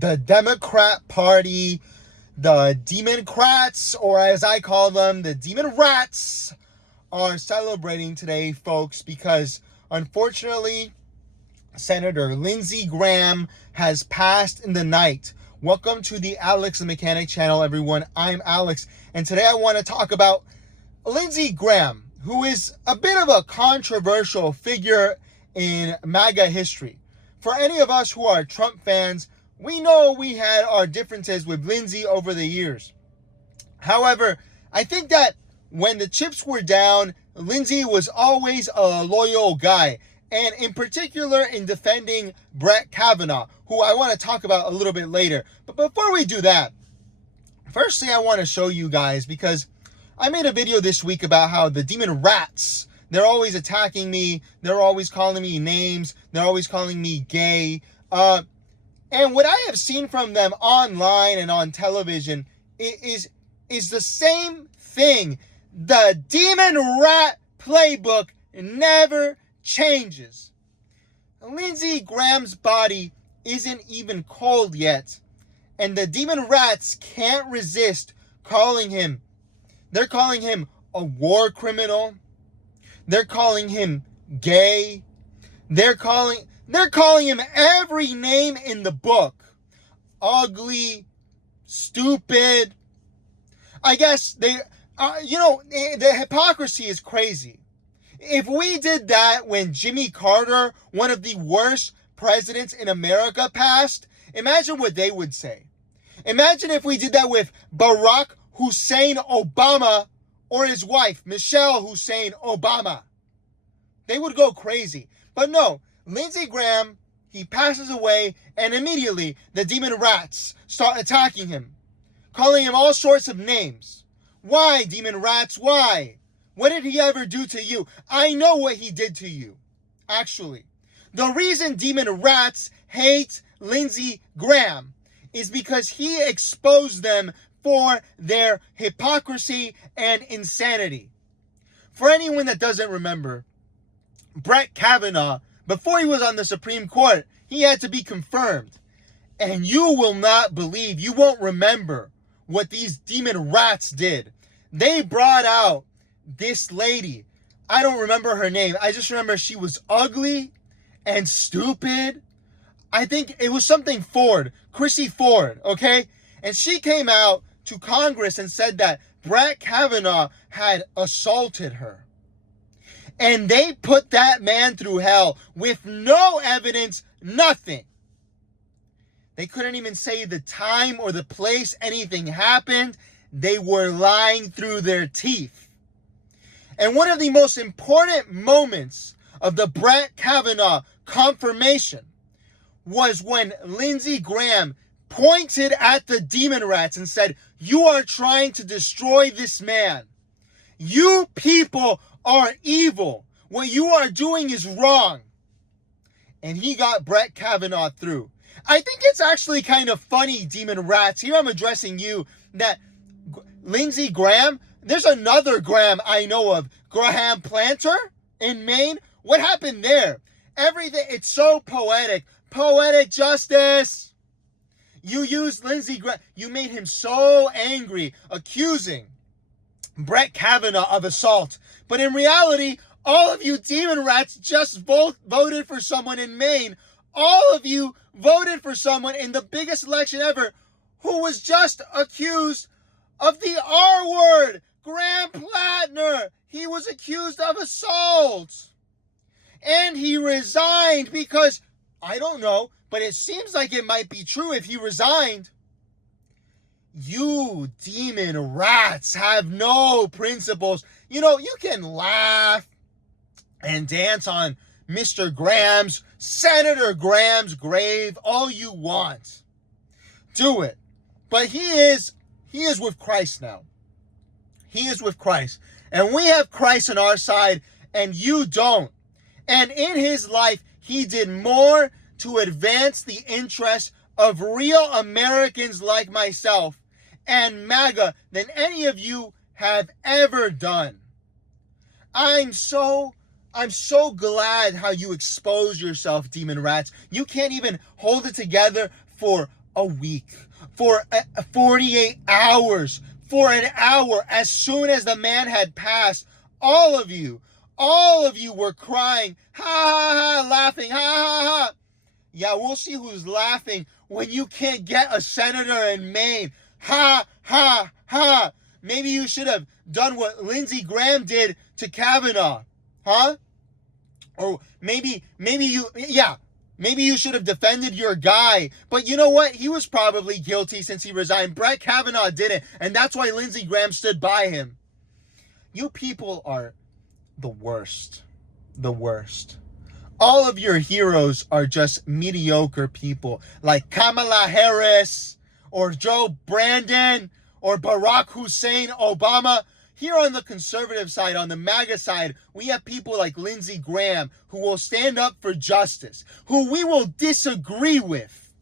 the Democrat Party, the Democrats, or as I call them, the Demon Rats, are celebrating today, folks, because unfortunately, Senator Lindsey Graham has passed in the night. Welcome to the Alex the Mechanic channel, everyone. I'm Alex, and today I want to talk about Lindsey Graham, who is a bit of a controversial figure in MAGA history. For any of us who are Trump fans, we know we had our differences with Lindsey over the years. However, I think that when the chips were down, Lindsey was always a loyal guy, and in particular in defending Brett Kavanaugh, who I want to talk about a little bit later. But before we do that, firstly, I want to show you guys, because I made a video this week about how the Demon Rats, they're always attacking me, they're always calling me names, they're always calling me gay, and what I have seen from them online and on television is the same thing. The Demon Rat playbook never changes. Lindsey Graham's body isn't even cold yet, and the Demon Rats can't resist calling him. They're calling him a war criminal. They're calling him gay. They're calling him every name in the book. Ugly, stupid. I guess the hypocrisy is crazy. If we did that when Jimmy Carter, one of the worst presidents in America, passed, imagine what they would say. Imagine if we did that with Barack Hussein Obama or his wife, Michelle Hussein Obama. They would go crazy. But no, Lindsey Graham, he passes away, and immediately the Demon Rats start attacking him, calling him all sorts of names. Why, Demon Rats? Why? What did he ever do to you? I know what he did to you, actually. The reason Demon Rats hate Lindsey Graham is because he exposed them for their hypocrisy and insanity. For anyone that doesn't remember, Brett Kavanaugh, before he was on the Supreme Court, he had to be confirmed. And you will not believe, you won't remember what these Demon Rats did. They brought out this lady. I don't remember her name. I just remember she was ugly and stupid. I think it was something Ford, Chrissy Ford, okay? And she came out to Congress and said that Brett Kavanaugh had assaulted her. And they put that man through hell with no evidence, nothing. They couldn't even say the time or the place anything happened. They were lying through their teeth. And one of the most important moments of the Brett Kavanaugh confirmation was when Lindsey Graham pointed at the Demon Rats and said, "You are trying to destroy this man. You people are evil. What you are doing is wrong." And he got Brett Kavanaugh through. I think it's actually kind of funny, Demon Rats. Here I'm addressing you, that Lindsey Graham, there's another Graham I know of, Graham Planter in Maine. What happened there? Everything, it's so poetic. Poetic justice. You used Lindsey Graham, you made him so angry, accusing Brett Kavanaugh of assault. But in reality, all of you Demon Rats just voted for someone in Maine. All of you voted for someone in the biggest election ever who was just accused of the R word. Graham Plattner. He was accused of assault. And he resigned because, I don't know, but it seems like it might be true if he resigned. You Demon Rats have no principles. You know, you can laugh and dance on Mr. Graham's, Senator Graham's grave all you want. Do it. But he is with Christ now. He is with Christ. And we have Christ on our side, and you don't. And in his life, he did more to advance the interests of real Americans like myself and MAGA than any of you have ever done. I'm so glad how you expose yourself, Demon Rats. You can't even hold it together for a week, for 48 hours, for an hour. As soon as the man had passed, all of you were crying, ha ha ha, laughing, ha ha ha. Yeah, we'll see who's laughing when you can't get a senator in Maine. Ha ha ha. Maybe you should have done what Lindsey Graham did to Kavanaugh, huh? Or maybe you should have defended your guy. But you know what? He was probably guilty since he resigned. Brett Kavanaugh didn't, and that's why Lindsey Graham stood by him. You people are the worst. The worst. All of your heroes are just mediocre people like Kamala Harris or Joe Brandon or Barack Hussein Obama. Here on the conservative side, on the MAGA side, we have people like Lindsey Graham who will stand up for justice, who we will disagree with,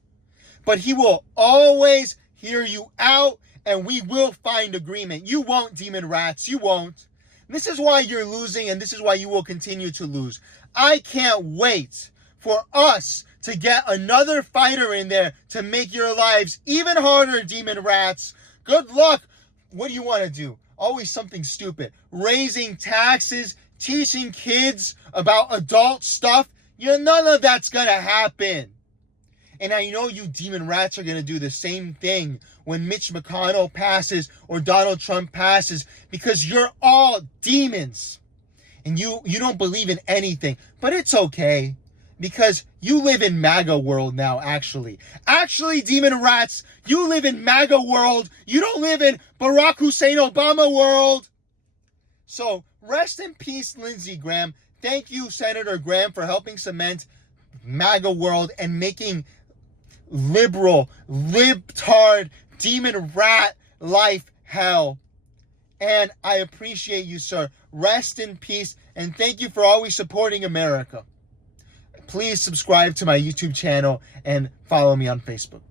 but he will always hear you out and we will find agreement. You won't, demon rats. You won't. This is why you're losing, and this is why you will continue to lose. I can't wait for us to get another fighter in there to make your lives even harder, demon rats. Good luck. What do you want to do? Always something stupid. Raising taxes, teaching kids about adult stuff. None of that's going to happen. And I know you demon rats are going to do the same thing when Mitch McConnell passes or Donald Trump passes, because you're all demons. And you don't believe in anything. But it's okay, because you live in MAGA world now, actually. Actually, demon rats, you live in MAGA world. You don't live in Barack Hussein Obama world. So rest in peace, Lindsey Graham. Thank you, Senator Graham, for helping cement MAGA world and making liberal, libtard, demon rat life hell. And I appreciate you, sir. Rest in peace, and thank you for always supporting America. Please subscribe to my YouTube channel and follow me on Facebook.